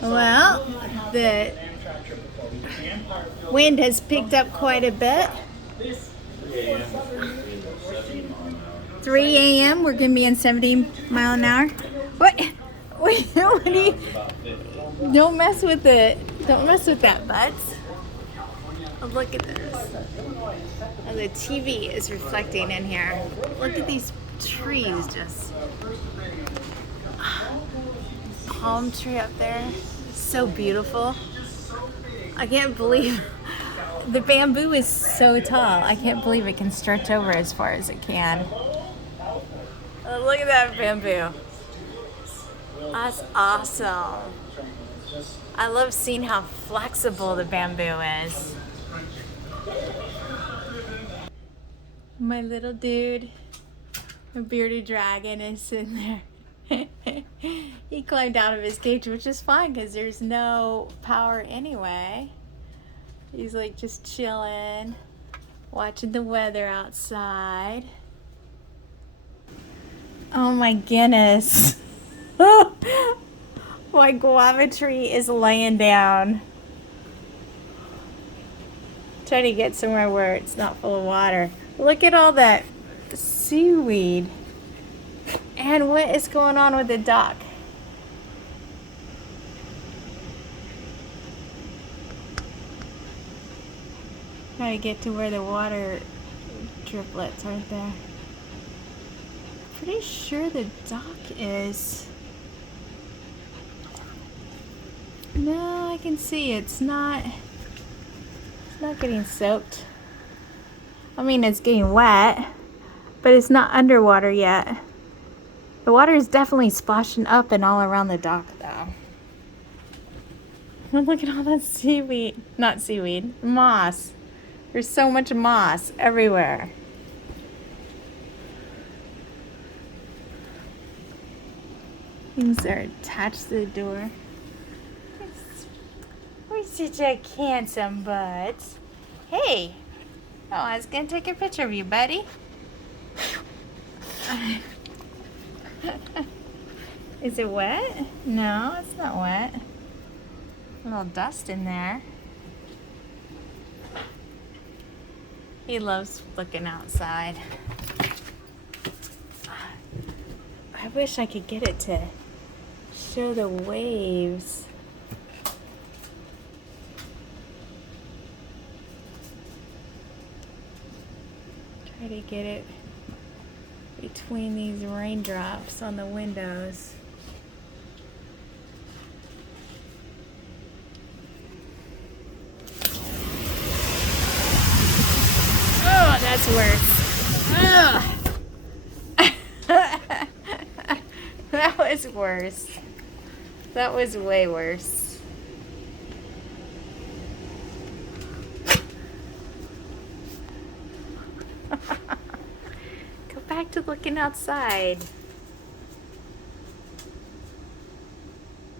Well, the wind has picked up quite a bit. 3 a.m. We're gonna be in 70 mile an hour. What? Wait, what do you? Don't mess with it. Don't mess with that, Butts. Oh, look at this. Oh, the TV is reflecting in here. Look at these trees, just palm tree up there. So beautiful. I can't believe the bamboo is so tall. I can't believe it can stretch over as far as it can. Oh, look at that bamboo. That's awesome. I love seeing how flexible the bamboo is. My little dude, a bearded dragon, is sitting there. He climbed out of his cage, which is fine because there's no power anyway. He's like just chilling, watching the weather outside. Oh my goodness. My guava tree is laying down. Try to get somewhere where it's not full of water. Look at all that seaweed. And what is going on with the dock? Try to get to where the water driplets aren't there. Pretty sure the dock is. No, I can see it's not getting soaked. I mean, it's getting wet, but it's not underwater yet. The water is definitely splashing up and all around the dock, though. Look at all that seaweed. Not seaweed, moss. There's so much moss everywhere. Things are attached to the door. We're such a handsome buds. Hey. Oh, I was gonna take a picture of you, buddy. Is it wet? No, it's not wet. A little dust in there. He loves looking outside. I wish I could get it to show the waves. Try to get it between these raindrops on the windows. Oh, that's worse. Ugh. That was worse. That was way worse. Go back to looking outside.